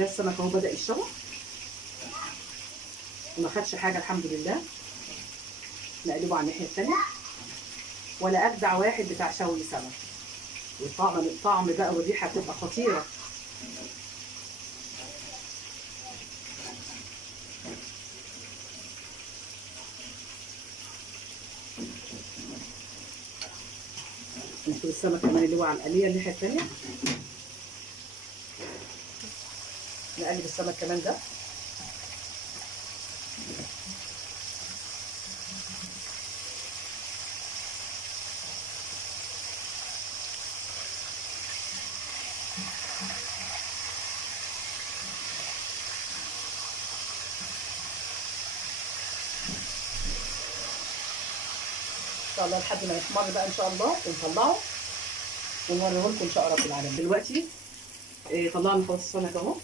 لله السمك اهو بدأ يشتغل وما خدش حاجه الحمد لله. نقلبه على الناحيه الثانيه. ولا اجدع واحد بتاع شوي سمك. والطعم بقى والريحه بتبقى خطيره. نشوف السمك كمان اللي هو على القليه الناحيه الثانيه. نقلب السمك كمان ده. ان شاء الله لحد ما يحمر بقى ان شاء الله ونطلعه ونوريه لكم ان شاء الله رب العالمين. دلوقتي طلعنا خلاص السمك اهو.